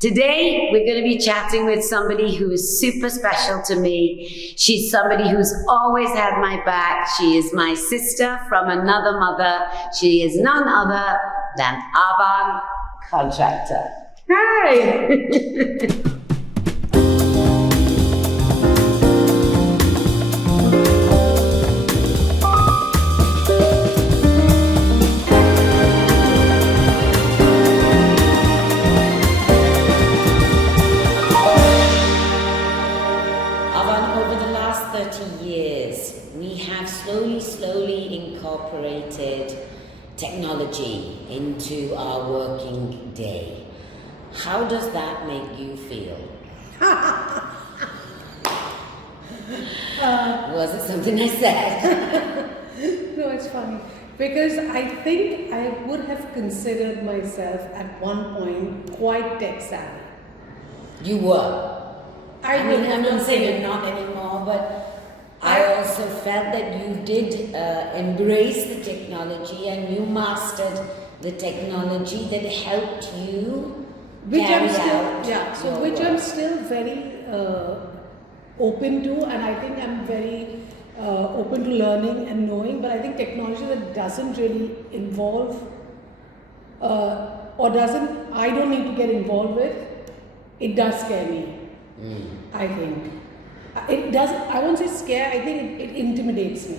Today, we're going to be chatting with somebody who is super special to me. She's somebody who's always had my back. She is my sister from another mother. She is none other than Avan Contractor. Hi! Slowly incorporated technology into our working day. How does that make you feel? Was it something I said? No, it's funny. Because I think I would have considered myself at one point quite tech savvy. You were. I'm not saying you're not anymore, but I also felt that you did embrace the technology and you mastered the technology that helped you carry out. Yeah, so which I'm still very open to, and I think I'm very open to learning and knowing, but I think technology that doesn't really involve I don't need to get involved with, it does scare me, I think. It does, I won't say scare, I think it intimidates me.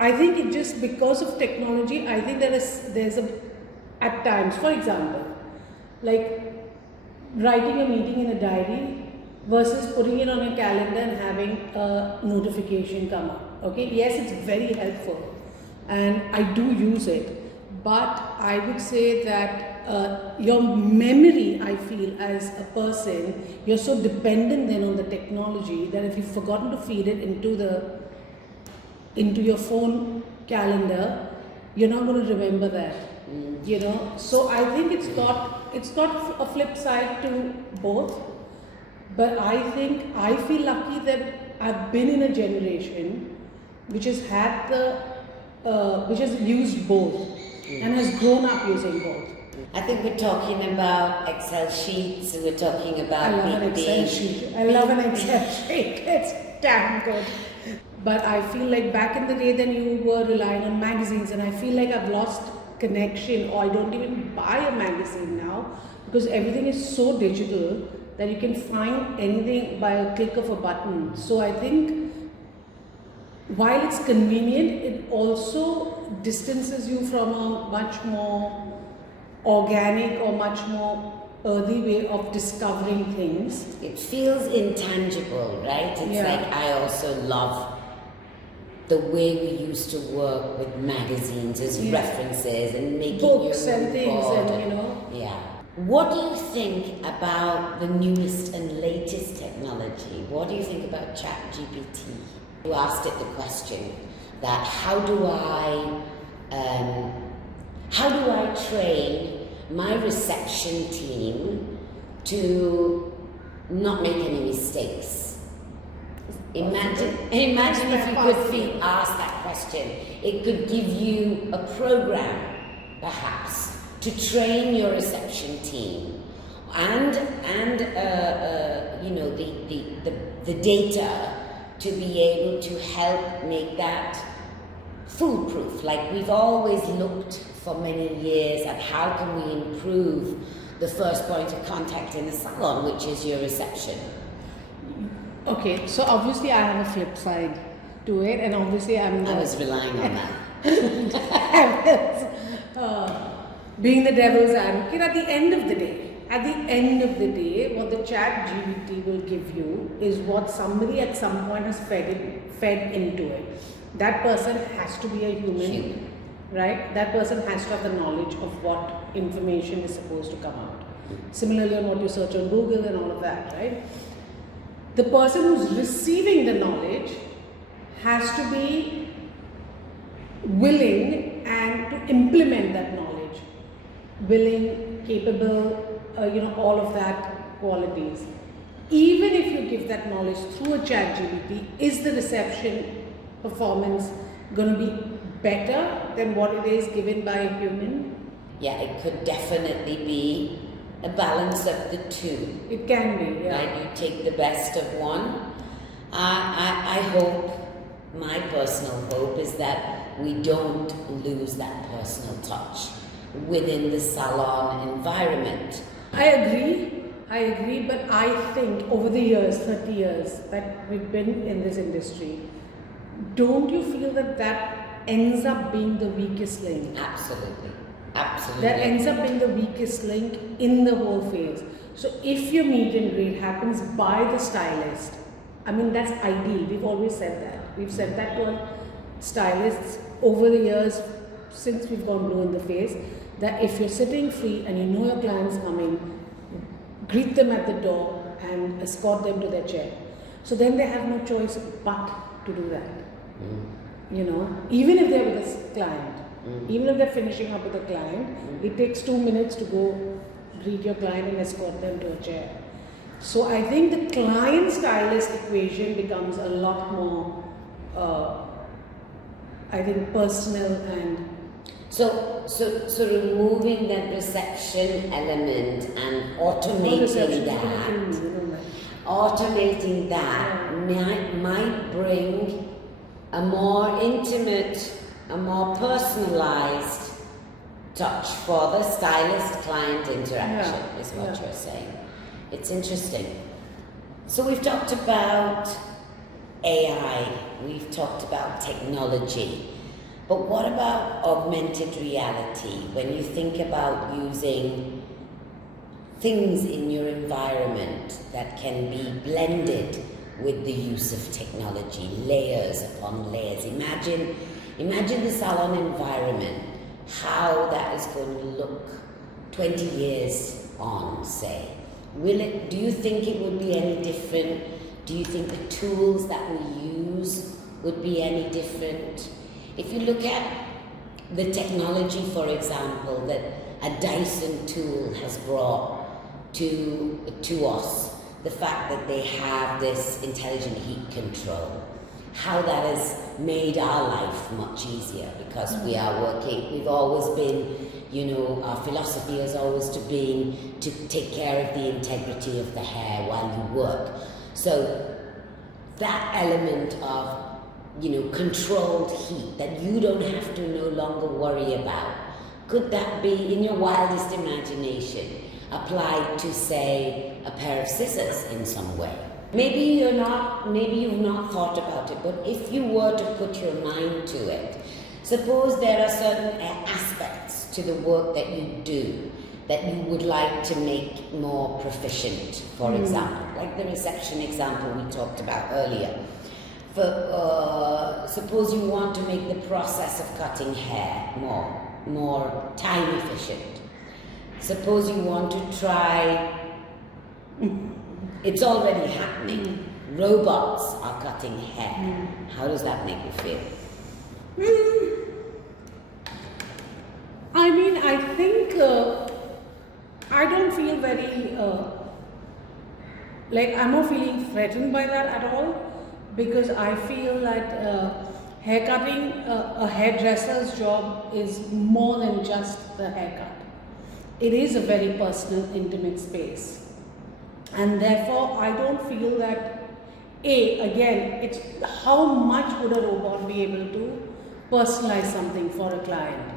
I think it just, because of technology, I think there's at times, for example, like writing a meeting in a diary versus putting it on a calendar and having a notification come up. Okay, yes, it's very helpful and I do use it, but I would say that your memory, I feel, as a person, you're so dependent then on the technology that if you've forgotten to feed it into your phone calendar, you're not going to remember that. You know, so I think it's got a flip side to both, but I think I feel lucky that I've been in a generation which has had which has used both and has grown up using both. I think we're talking about Excel sheets, we're talking about... I love an Excel sheet. I love an Excel sheet. It's damn good. But I feel like back in the day then you were relying on magazines, and I feel like I've lost connection, or I don't even buy a magazine now because everything is so digital that you can find anything by a click of a button. So I think while it's convenient, it also distances you from a much more organic or much more earthy way of discovering things. It feels intangible, right? It's like, I also love the way we used to work with magazines as references and making books your and things board. and, you know. Yeah. What do you think about the newest and latest technology? What do you think about ChatGPT? You asked it the question that how do I train my reception team to not make any mistakes? Imagine if you could be asked that question. It could give you a program, perhaps, to train your reception team and you know, the data to be able to help make that foolproof. Like we've always looked for many years at how can we improve the first point of contact in the salon, which is your reception. Okay, so obviously I have a flip side to it, and obviously I was relying on that. Being the devil's advocate, at the end of the day, what the ChatGPT will give you is what somebody at some point has fed into it. That person has to be a human, right? That person has to have the knowledge of what information is supposed to come out. Similarly, on what you search on Google and all of that, right? The person who's receiving the knowledge has to be willing and to implement that knowledge. Willing, capable, all of that qualities. Even if you give that knowledge through a ChatGPT, is the reception performance going to be better than what it is given by a human? Yeah, it could definitely be a balance of the two. It can be, yeah. Right? You take the best of one. I hope, my personal hope is that we don't lose that personal touch within the salon environment. I agree, but I think over the years, 30 years that we've been in this industry, don't you feel that that ends up being the weakest link? Absolutely. Absolutely. That ends up being the weakest link in the whole phase. So if your meet and greet happens by the stylist, I mean that's ideal. We've always said that. We've said that to our stylists over the years since we've gone blue in the face, that if you're sitting free and you know your client's coming, greet them at the door and escort them to their chair. So then they have no choice but to do that. You know, even if they're with a client, even if they're finishing up with a client, it takes 2 minutes to go greet your client and escort them to a chair. So I think the client stylist equation becomes a lot more, I think, personal and. So removing that reception element and automating that might bring a more intimate, a more personalized touch for the stylist-client interaction, is what you're saying. It's interesting. So we've talked about AI, we've talked about technology. But what about augmented reality? When you think about using things in your environment that can be blended with the use of technology, layers upon layers. Imagine the salon environment, how that is going to look 20 years on, say. Do you think it would be any different? Do you think the tools that we use would be any different? If you look at the technology, for example, that a Dyson tool has brought to us, the fact that they have this intelligent heat control, how that has made our life much easier because we are working, we've always been, you know, our philosophy has always been to take care of the integrity of the hair while you work. So that element of, you know, controlled heat that you don't have to no longer worry about. Could that be, in your wildest imagination, applied to, say, a pair of scissors in some way? Maybe you've not thought about it, but if you were to put your mind to it, suppose there are certain aspects to the work that you do that you would like to make more proficient, for example, like the reception example we talked about earlier. Suppose you want to make the process of cutting hair more time efficient. Suppose you want to try, it's already happening, robots are cutting hair. How does that make you feel? I mean, I think I don't feel very, like I'm not feeling threatened by that at all. Because I feel that haircutting, a hairdresser's job is more than just the haircut. It is a very personal, intimate space. And therefore, I don't feel that, again, it's how much would a robot be able to personalize something for a client?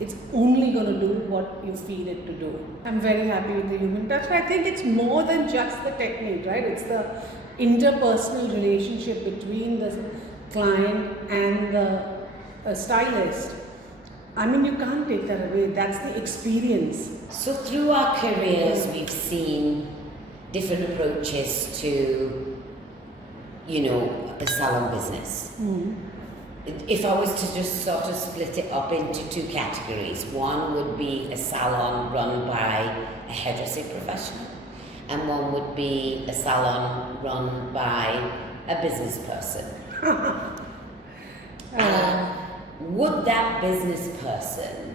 It's only going to do what you feed it to do. I'm very happy with the human touch. I think it's more than just the technique, right? It's the interpersonal relationship between the client and the stylist. I mean, you can't take that away. That's the experience. So through our careers, we've seen different approaches to, you know, the salon business. If I was to just sort of split it up into two categories, one would be a salon run by a hairdressing professional, and one would be a salon run by a business person. Would that business person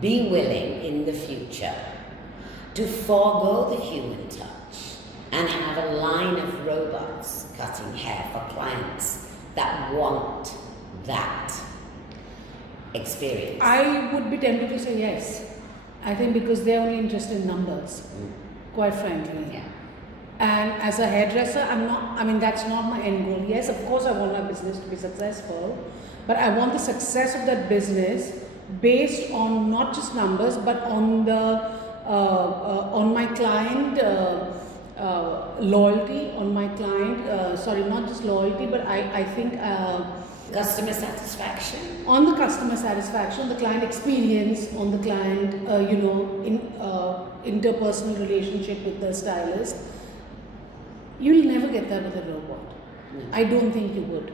be willing in the future to forego the human touch and have a line of robots cutting hair for clients that want that experience? I would be tempted to say yes. I think because they're only interested in numbers, quite frankly. Yeah. And as a hairdresser, that's not my end goal. Yes, of course, I want my business to be successful, but I want the success of that business based on not just numbers, but on on my client loyalty, on my client, not just loyalty, but I think Customer satisfaction. on the customer satisfaction, the client experience, on the client, interpersonal relationship with the stylist. You'll never get that with a robot. No. I don't think you would.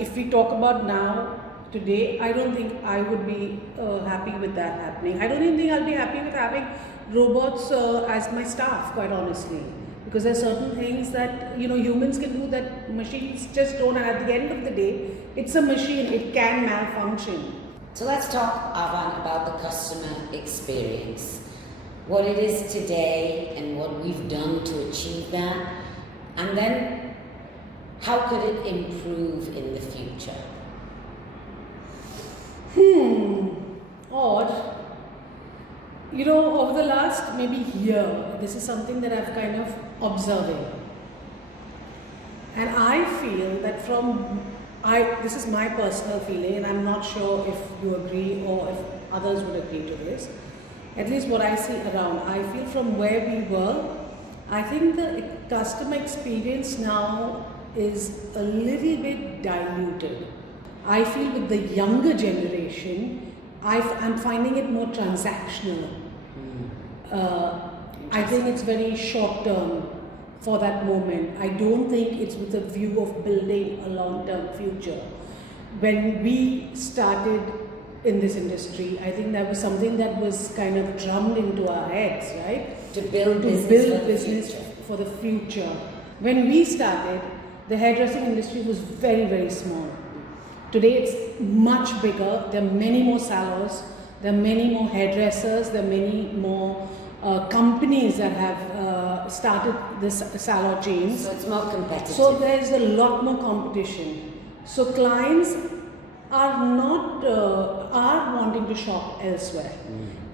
If we talk about now, today, I don't think I would be happy with that happening. I don't even think I'll be happy with having robots as my staff, quite honestly. Because there are certain things that humans can do that machines just don't. And at the end of the day, it's a machine. It can malfunction. So let's talk, Avan, about the customer experience. What it is today and what we've done to achieve that. And then, how could it improve in the future? Odd. Over the last maybe year, this is something that I've kind of observing. And I feel that this is my personal feeling, and I'm not sure if you agree or if others would agree to this. At least what I see around, I feel from where we were, I think the customer experience now is a little bit diluted. I feel with the younger generation, I'm finding it more transactional. I think it's very short term for that moment. I don't think it's with a view of building a long-term future. When we started in this industry, I think that was something that was kind of drummed into our heads, right? To build business for the future. When we started, the hairdressing industry was very, very small. Today it's much bigger. There are many more salons, there are many more hairdressers, there are many more companies that have started this salon chains. So it's more competitive. So there's a lot more competition. So clients are not are wanting to shop elsewhere,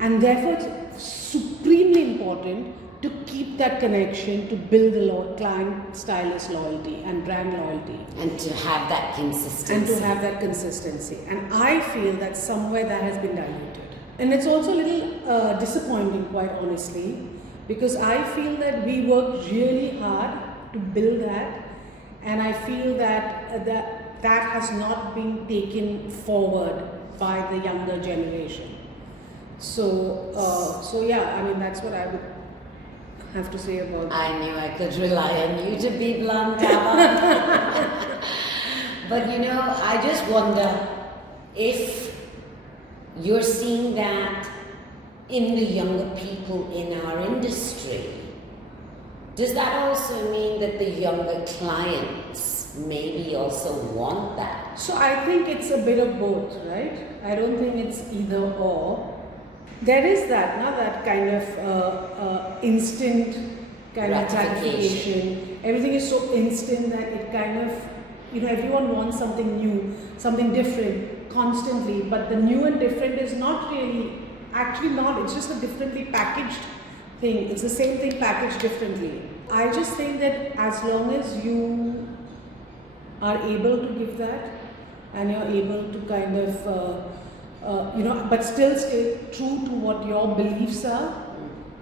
and therefore it's supremely important to keep that connection, to build the client stylist loyalty and brand loyalty, and to have that consistency. And I feel that somewhere that has been diluted, and it's also a little disappointing, quite honestly, because I feel that we worked really hard to build that, and I feel that that has not been taken forward by the younger generation. So yeah, that's what I would have to say about that. I knew I could rely on you to be blunt, Avan. But I just wonder if you're seeing that in the younger people in our industry. Does that also mean that the younger clients maybe also want that? So I think it's a bit of both, right? I don't think it's either or. There is that kind of instant kind of gratification. Everything is so instant that it kind of, everyone wants something new, something different constantly. But the new and different is not really, actually not, it's just a differently packaged thing. It's the same thing packaged differently. I just think that as long as you are able to give that, and you're able to kind of but still stay true to what your beliefs are,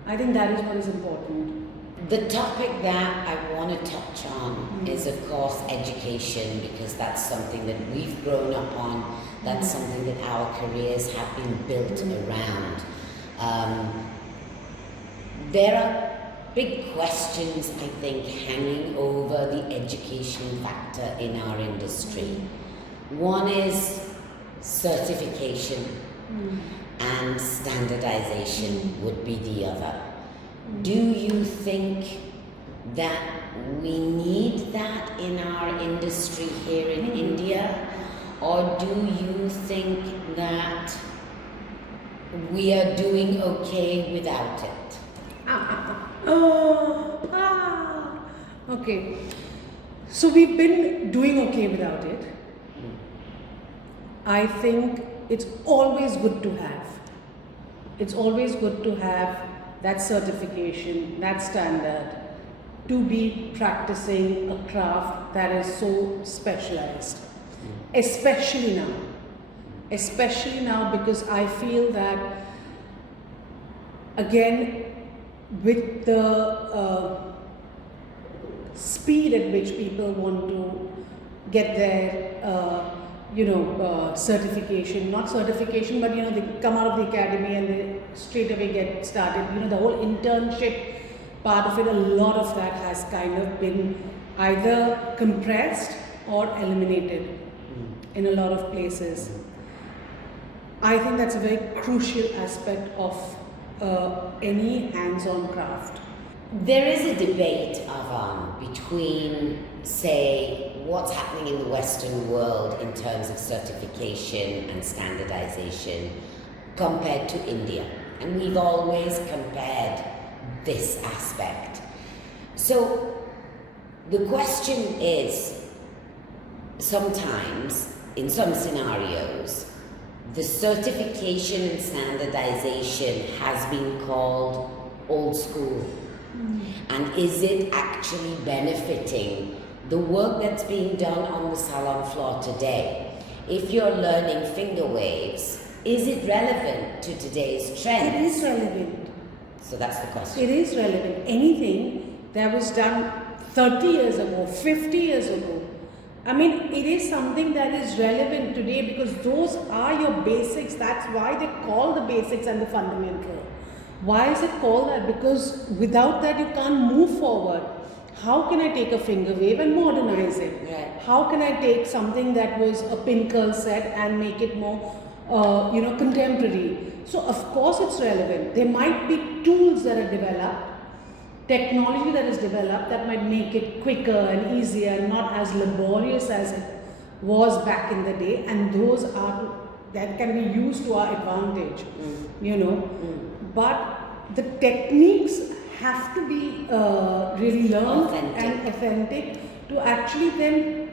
I think that is what is important. The topic that I want to touch on is, of course, education, because that's something that we've grown up on. That's something that our careers have been built around. There are big questions, I think, hanging over the education factor in our industry. One is certification, and standardization would be the other. Do you think that we need that in our industry here in India, or do you think that we are doing okay without it? Okay, so we've been doing okay without it. I think it's always good to have. it's always good to have that certification, that standard, to be practicing a craft that is so specialized. Especially now. Especially now, because I feel that, again, with the speed at which people want to get their certification, not certification, but they come out of the academy and they straight away get started. The whole internship part of it, a lot of that has kind of been either compressed or eliminated in a lot of places. I think that's a very crucial aspect of any hands-on craft. There is a debate, Avan, between, say, what's happening in the Western world in terms of certification and standardization compared to India. And we've always compared this aspect. So the question is, sometimes, in some scenarios, the certification and standardization has been called old school. And is it actually benefiting the work that's being done on the salon floor today? If you're learning finger waves, is it relevant to today's trends? It is relevant. So that's the question. It is relevant. Anything that was done 30 years ago, 50 years ago, it is something that is relevant today, because those are your basics. That's why they call the basics and the fundamental. Why is it called that? Because without that you can't move forward. How can I take a finger wave and modernize it? Right. How can I take something that was a pin curl set and make it more contemporary? So of course it's relevant. There might be tools that are developed, technology that is developed that might make it quicker and easier and not as laborious as it was back in the day, and those that can be used to our advantage, But the techniques have to be really learned and authentic to actually then,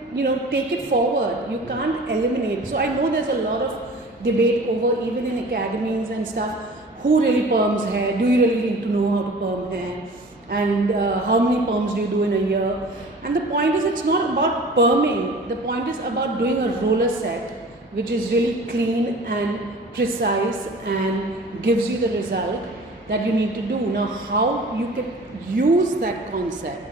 take it forward. You can't eliminate. So I know there's a lot of debate over, even in academies and stuff, who really perms hair? Do you really need to know how to perm hair? And how many perms do you do in a year? And the point is, it's not about perming. The point is about doing a roller set, which is really clean and precise and gives you the result that you need to do. Now, how you can use that concept,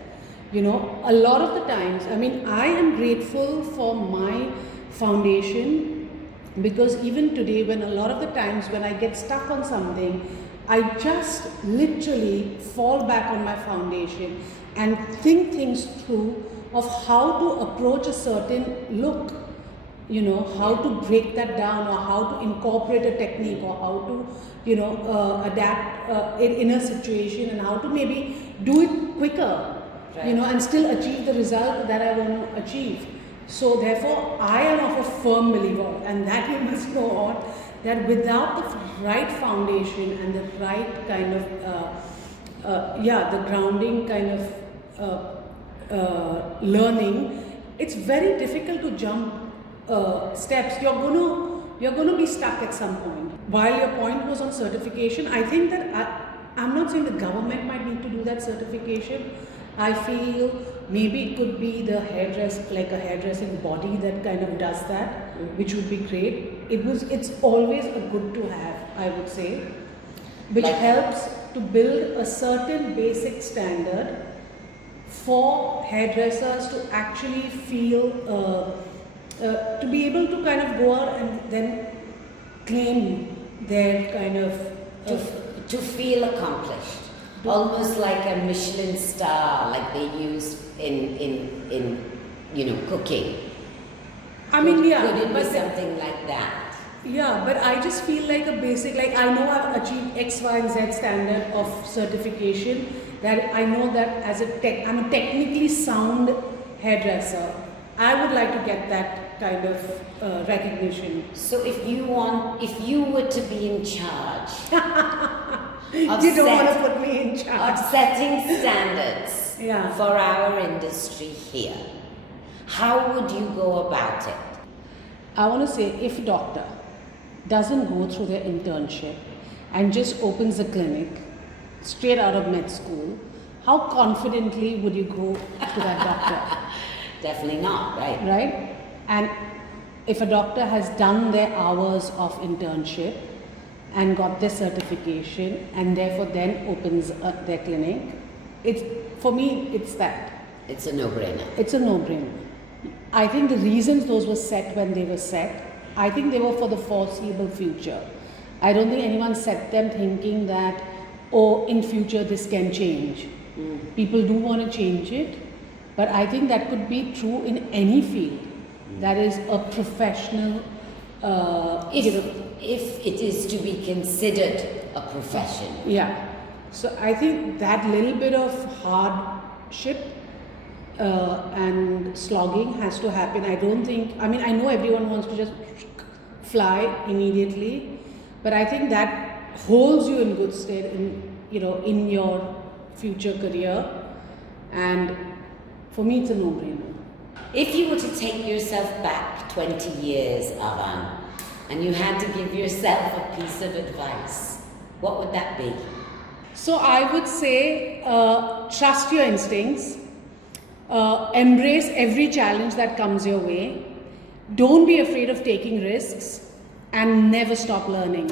a lot of the times, I am grateful for my foundation, because even today, when a lot of the times when I get stuck on something, I just literally fall back on my foundation and think things through of how to approach a certain look, how to break that down, or how to incorporate a technique, or how to, adapt it in a situation, and how to maybe do it quicker, right. And still achieve the result that I want to achieve. So therefore, I am of a firm believer, and that you must know on, that without the right foundation and the right kind of, the grounding kind of learning, it's very difficult to jump steps. You're going to be stuck at some point. While your point was on certification, I think that I'm not saying the government might need to do that certification. I feel maybe it could be the like a hairdressing body that kind of does that, which would be great. It's always a good to have, I would say, which helps to build a certain basic standard for hairdressers to actually feel, to be able to kind of go out and then claim their kind of to feel accomplished. Almost like a Michelin star, like they use in cooking. Could it be something like that? Yeah, but I just feel like a basic, like I know I've achieved X, Y, and Z standard of certification, that I know that as I'm a technically sound hairdresser. I would like to get that kind of recognition. So if you were to be in charge, you don't want to put me in charge. Of setting standards for our industry here, how would you go about it? I want to say, if a doctor doesn't go through their internship and just opens a clinic straight out of med school, how confidently would you go to that doctor? Definitely not, right? Right? And if a doctor has done their hours of internship and got their certification and therefore then opens their clinic, for me, it's that. It's a no-brainer. It's a no-brainer. I think the reasons those were set when they were set, I think they were for the foreseeable future. I don't think anyone set them thinking that, oh, in future this can change. People do want to change it, but I think that could be true in any field. That is a professional, if it is to be considered a profession. Yeah. So I think that little bit of hardship and slogging has to happen. I know everyone wants to just fly immediately, but I think that holds you in good stead in your future career. And for me, it's a no-brainer. If you were to take yourself back 20 years, Avan, and you had to give yourself a piece of advice, what would that be? So I would say trust your instincts, embrace every challenge that comes your way, don't be afraid of taking risks, and never stop learning.